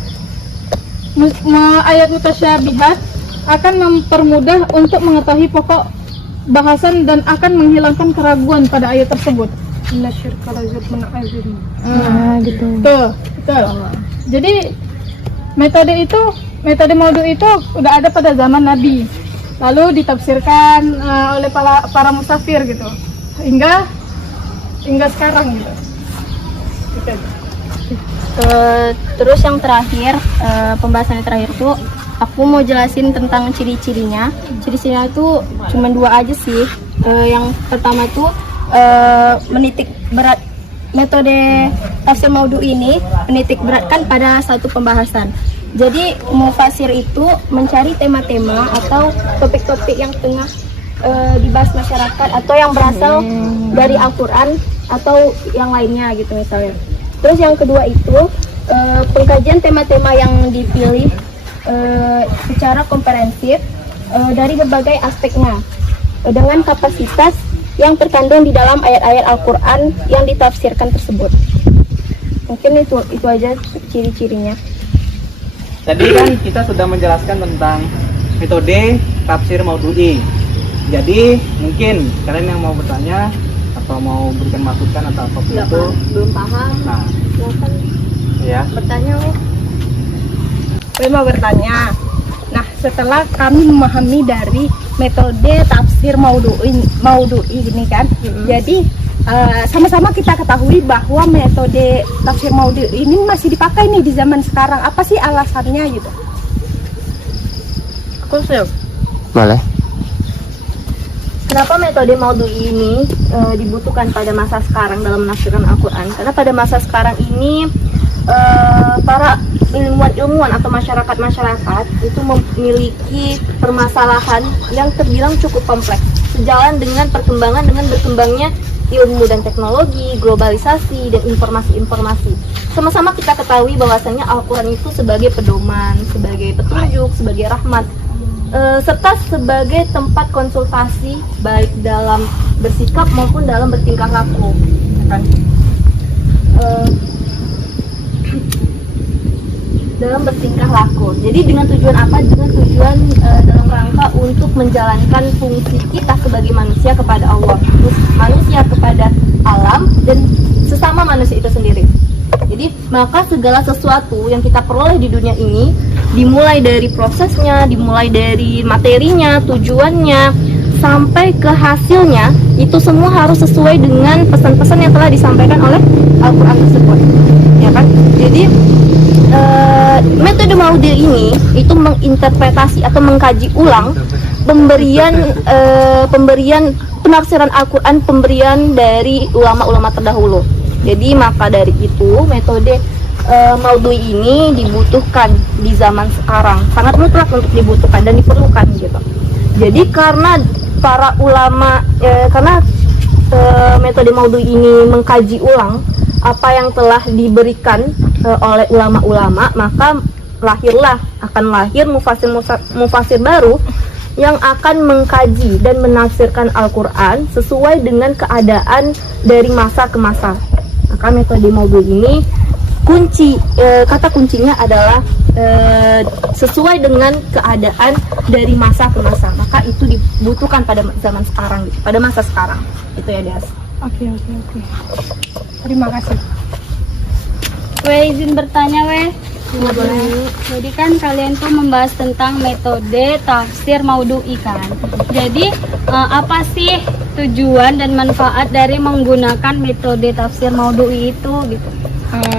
mutasyabihat akan mempermudah untuk mengetahui pokok bahasan dan akan menghilangkan keraguan pada ayat tersebut. Gitu. Betul. Jadi metode Maudhu'i itu udah ada pada zaman Nabi, lalu ditafsirkan oleh para musafir gitu, hingga sekarang gitu. Terus yang terakhir, pembahasan yang terakhir tuh aku mau jelasin tentang ciri-cirinya. Ciri-cirinya itu cuma dua aja sih. Yang pertama tuh menitik berat. Metode tafsir Maudhu'i ini menitik beratkan pada satu pembahasan. Jadi mufasir itu mencari tema-tema atau topik-topik yang tengah dibahas masyarakat atau yang berasal dari Al-Quran atau yang lainnya gitu misalnya. Terus yang kedua itu pengkajian tema-tema yang dipilih secara komprehensif dari berbagai aspeknya dengan kapasitas yang terkandung di dalam ayat-ayat Al-Quran yang ditafsirkan tersebut. Mungkin itu aja ciri-cirinya. Tadi kan kita sudah menjelaskan tentang metode tafsir Maudhu'i. Jadi mungkin kalian yang mau bertanya atau mau berikan masukan atau apapun itu Belum paham? Nah, Silakan ya. bertanya weh. Saya mau bertanya. Nah, setelah kami memahami dari metode tafsir Maudhu'i ini kan, jadi sama-sama kita ketahui bahwa metode tafsir Maudhu'i ini masih dipakai nih di zaman sekarang. Apa sih alasannya gitu? Boleh. Kenapa metode Maudhu'i ini dibutuhkan pada masa sekarang dalam menafsirkan Al-Quran? Karena pada masa sekarang ini para ilmuwan atau masyarakat itu memiliki permasalahan yang terbilang cukup kompleks, sejalan dengan berkembangnya ilmu dan teknologi, globalisasi dan informasi-informasi. Sama-sama kita ketahui bahwasanya Al-Quran itu sebagai pedoman, sebagai petunjuk, sebagai rahmat, serta sebagai tempat konsultasi baik dalam bersikap maupun dalam bertingkah laku, kan? Dalam bertingkah laku. Jadi dengan tujuan apa? Dengan tujuan dalam rangka untuk menjalankan fungsi kita sebagai manusia kepada Allah, manusia kepada alam dan sesama manusia itu sendiri. Jadi maka segala sesuatu yang kita peroleh di dunia ini, dimulai dari prosesnya, dimulai dari materinya, tujuannya, sampai ke hasilnya itu semua harus sesuai dengan pesan-pesan yang telah disampaikan oleh Al-Quran tersebut, ya kan? Jadi metode Maududi ini itu menginterpretasi atau mengkaji ulang pemberian penafsiran Al-Quran, pemberian dari ulama-ulama terdahulu. Jadi maka dari itu metode Maududi ini dibutuhkan di zaman sekarang, sangat mutlak untuk dibutuhkan dan diperlukan gitu. Jadi karena para ulama metode Maududi ini mengkaji ulang apa yang telah diberikan oleh ulama-ulama, maka akan lahir mufasir baru yang akan mengkaji dan menafsirkan Al-Quran sesuai dengan keadaan dari masa ke masa. Maka metode Maududi ini kata kuncinya adalah sesuai dengan keadaan dari masa ke masa. Maka itu dibutuhkan pada zaman sekarang, pada masa sekarang. Itu ya, Des. Oke. Terima kasih. Izin bertanya, Jadi kan kalian tuh membahas tentang metode tafsir Maududi kan. Jadi apa sih tujuan dan manfaat dari menggunakan metode tafsir Maududi itu gitu?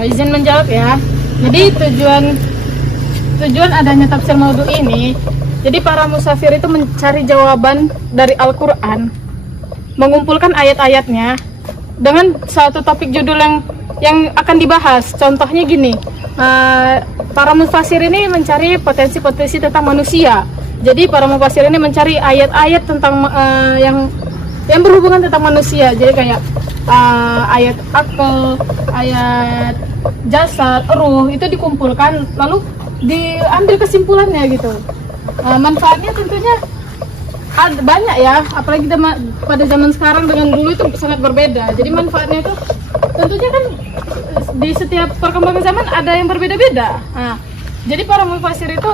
Izin menjawab ya. Jadi tujuan adanya tafsir Maududi ini, jadi para musafir itu mencari jawaban dari Al-Quran, mengumpulkan ayat-ayatnya dengan satu topik judul yang akan dibahas. Contohnya gini, para mufasir ini mencari potensi-potensi tentang manusia. Jadi para mufasir ini mencari ayat-ayat tentang yang berhubungan tentang manusia. Jadi kayak ayat akal, ayat jasad, ruh itu dikumpulkan lalu diambil kesimpulannya gitu. Manfaatnya tentunya banyak ya, apalagi pada zaman sekarang dengan dulu itu sangat berbeda. Jadi manfaatnya itu tentunya kan di setiap perkembangan zaman ada yang berbeda-beda. Jadi para mufasir itu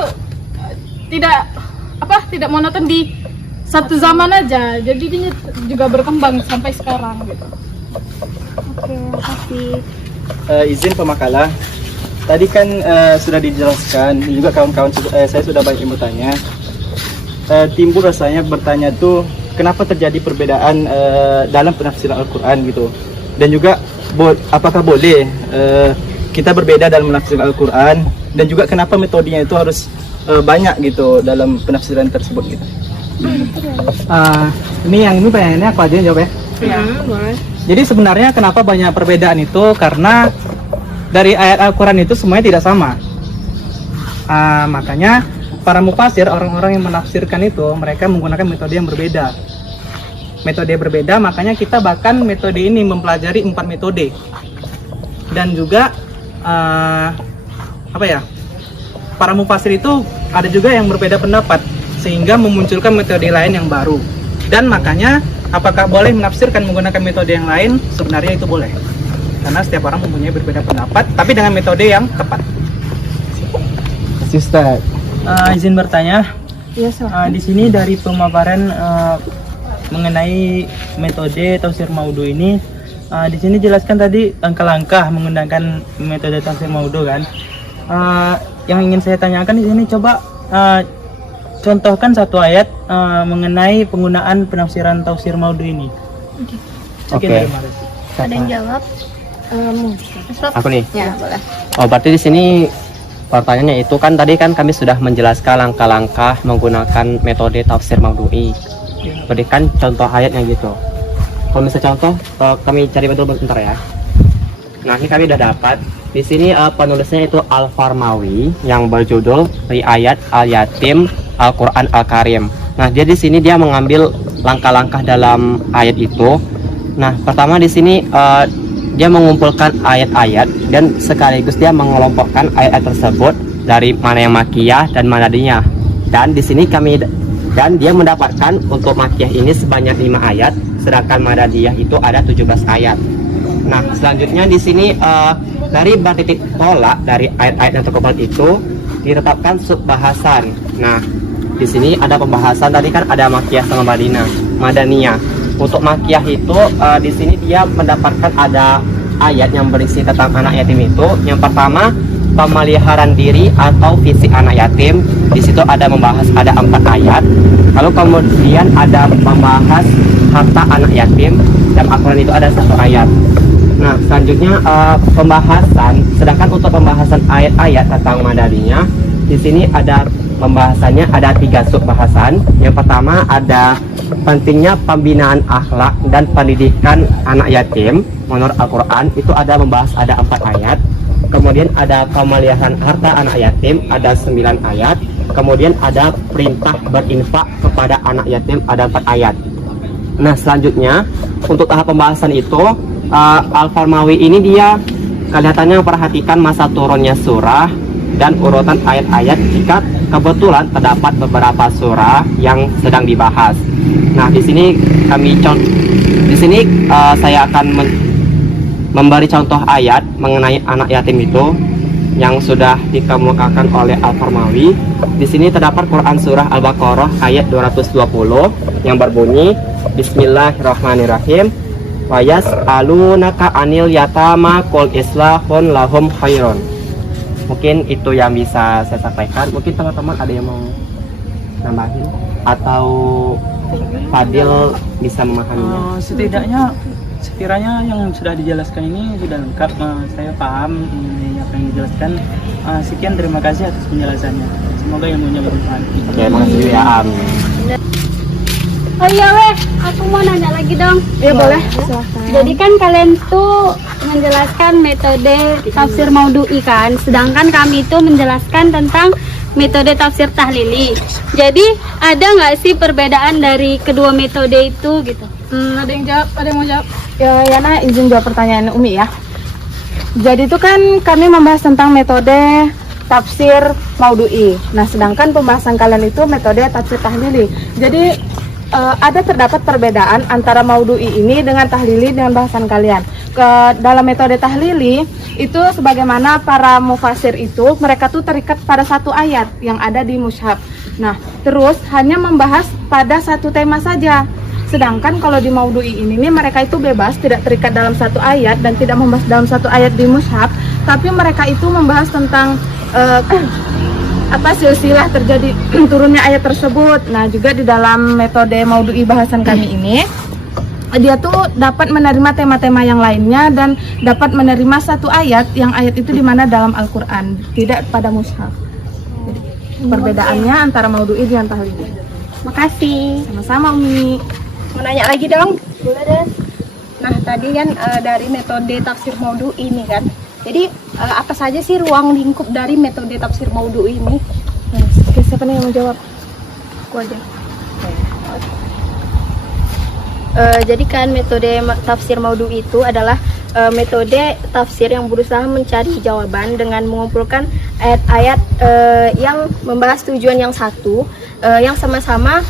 tidak monoton di satu zaman aja. Jadi dia juga berkembang sampai sekarang gitu. Oke, makasih. Izin pemakalah. Tadi kan sudah dijelaskan, juga kawan-kawan saya sudah banyak yang bertanya. Timbul rasanya bertanya tuh kenapa terjadi perbedaan dalam penafsiran Al-Quran gitu, dan juga apakah boleh kita berbeda dalam menafsirkan Al-Quran, dan juga kenapa metodenya itu harus banyak gitu dalam penafsiran tersebut gitu. Ini pertanyaannya aku aja yang jawab ya. Boleh. Jadi sebenarnya kenapa banyak perbedaan itu karena dari ayat Al-Quran itu semuanya tidak sama. Makanya para mufasir, orang-orang yang menafsirkan itu, mereka menggunakan metode yang berbeda. Metode yang berbeda, makanya kita bahkan metode ini mempelajari 4 metode. Dan juga para mufasir itu ada juga yang berbeda pendapat, sehingga memunculkan metode lain yang baru. Dan makanya apakah boleh menafsirkan menggunakan metode yang lain? Sebenarnya itu boleh, karena setiap orang mempunyai berbeda pendapat, tapi dengan metode yang tepat. Ustaz, izin bertanya. Iya, silakan. Di sini dari pemaparan mengenai metode tafsir Maududi ini, di sini jelaskan tadi langkah-langkah menggunakan metode tafsir Maududi kan. Yang ingin saya tanyakan di sini, coba contohkan satu ayat mengenai penggunaan penafsiran tafsir Maududi ini. Oke. Ada yang jawab? Stop. Aku nih. Ya, boleh. Oh, berarti di sini pertanyaannya itu kan tadi kan kami sudah menjelaskan langkah-langkah menggunakan metode tafsir Maududi. Berikan contoh ayatnya gitu. Kalau misalnya contoh, kami cari betul bentar ya. Nah, ini kami udah dapat. Di sini penulisnya itu Al-Farmawi yang berjudul Riayat Al-Yatim Al-Quran Al-Karim. Nah, dia di sini dia mengambil langkah-langkah dalam ayat itu. Nah, pertama di sini dia mengumpulkan ayat-ayat dan sekaligus dia mengelompokkan ayat tersebut dari mana yang makiyah dan mana madiniyah. Dan di sini dan dia mendapatkan untuk makiyah ini sebanyak 5 ayat, sedangkan madiniyah itu ada 17 ayat. Nah, selanjutnya di sini dari titik tolak dari ayat-ayat yang terkumpul itu ditetapkan subbahasan. Nah, di sini ada pembahasan tadi kan ada makiyah sama madaniyah. Untuk makiyah itu di sini dia mendapatkan ada ayat yang berisi tentang anak yatim itu. Yang pertama pemeliharaan diri atau fisik anak yatim. Di situ ada 4 ayat. Lalu kemudian ada membahas harta anak yatim, dan Al-Quran itu ada 1 ayat. Nah, selanjutnya pembahasan, sedangkan untuk pembahasan ayat-ayat tentang madarinya, di sini ada pembahasannya ada 3 subbahasan. Yang pertama ada pentingnya pembinaan akhlak dan pendidikan anak yatim menurut Al-Quran, itu ada membahas ada 4 ayat. Kemudian ada pemeliharaan harta anak yatim, ada 9 ayat. Kemudian ada perintah berinfak kepada anak yatim, ada 4 ayat. Nah, selanjutnya untuk tahap pembahasan itu Al-Farmawi ini dia kelihatannya memperhatikan masa turunnya surah dan urutan ayat-ayat jika kebetulan terdapat beberapa surah yang sedang dibahas. Nah, di sini saya akan memberi contoh ayat mengenai anak yatim itu yang sudah dikemukakan oleh Al-Farmawi. Di sini terdapat Quran surah Al-Baqarah ayat 220 yang berbunyi Bismillahirrahmanirrahim. Wa yas'alunaka 'anil yatama qul islahun lahum khairun. Mungkin itu yang bisa saya sampaikan. Mungkin teman-teman ada yang mau nambahin atau Fadil bisa memahaminya. Setidaknya sekiranya yang sudah dijelaskan ini sudah lengkap, saya paham ini apa yang dijelaskan. Sekian, terima kasih atas penjelasannya. Semoga ilmunya bermanfaat. Oke, makasih ya. Amin. Oh iya weh, aku mau nanya lagi dong. Ya boleh, silahkan. Jadi kan kalian tuh menjelaskan metode tafsir maudhu'i kan, sedangkan kami itu menjelaskan tentang metode tafsir tahlili. Jadi ada nggak sih perbedaan dari kedua metode itu gitu? Ada yang jawab, ada yang mau jawab? Ya, Yana izin jawab pertanyaan Umi ya. Jadi itu kan kami membahas tentang metode tafsir maudhu'i. Nah, sedangkan pembahasan kalian itu metode tafsir tahlili. Jadi ada terdapat perbedaan antara maudhu'i ini dengan tahlili dengan bahasan kalian. Dalam metode tahlili itu sebagaimana para mufasir itu mereka tuh terikat pada 1 ayat yang ada di mushaf. Nah, terus hanya membahas pada 1 tema saja. Sedangkan kalau di maudhu'i ini mereka itu bebas, tidak terikat dalam 1 ayat dan tidak membahas dalam 1 ayat di mushaf, tapi mereka itu membahas tentang silsilah terjadi turunnya ayat tersebut. Nah, juga di dalam metode maudhu'i bahasan kami ini, dia tuh dapat menerima tema-tema yang lainnya dan dapat menerima 1 ayat yang ayat itu di mana dalam Al-Quran, tidak pada mushaf. Perbedaannya antara maudhu'i dan tahlili. Makasih. Sama-sama Umi. Mau nanya lagi dong? Boleh deh. Nah, tadi kan dari metode tafsir maudhu'i ini kan. Jadi apa saja sih ruang lingkup dari metode tafsir maudhu'i ini? Oke, siapa nih yang mau jawab? Aku aja. Jadi kan metode tafsir maudhu'i itu adalah metode tafsir yang berusaha mencari jawaban dengan mengumpulkan ayat-ayat yang membahas tujuan yang satu, yang sama-sama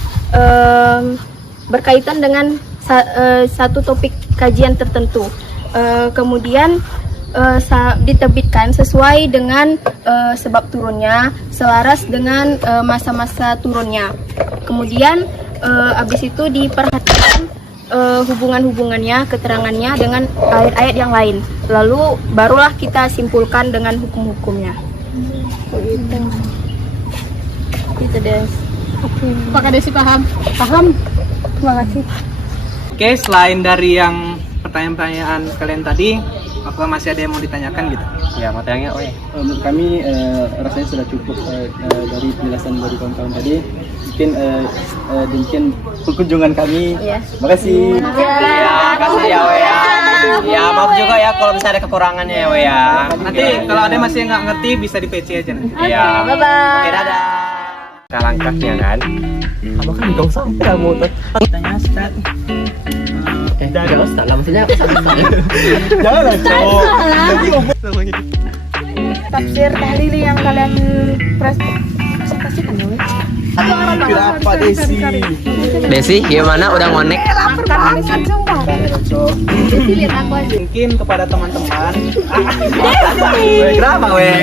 berkaitan dengan satu topik kajian tertentu. Kemudian diterbitkan sesuai dengan sebab turunnya, selaras dengan masa-masa turunnya. Kemudian habis itu diperhatikan hubungan-hubungannya, keterangannya dengan ayat-ayat yang lain. Lalu barulah kita simpulkan dengan hukum-hukumnya. Gitu deh. Apakah Desi paham? Paham. Terima kasih. Oke, selain dari yang pertanyaan-pertanyaan kalian tadi, apa masih ada yang mau ditanyakan gitu? Ya, mau tanya, Menurut kami rasanya sudah cukup dari penjelasan dari kawan-kawan tadi. Mungkin kunjungan kami. Terima kasih. Ya, kasih ya, ya. Ya, maaf juga ya kalau misalnya ada kekurangannya ya, ya. Nanti kalau ada masih nggak ngerti bisa di PC aja nanti. Iya. Bye-bye. Oke, dadah. Langkahnya kan. Kamu kan dong sampai kamu tuh. Tanya Ustaz. Udah ada Ustaz lah, maksudnya Jangan lah, cowok. Tafsir tahlili yang kalian presentasikan ya, weh. Kenapa Desi? Desi, gimana? Udah ngonek? Mungkin kepada teman-teman. Kenapa, weh?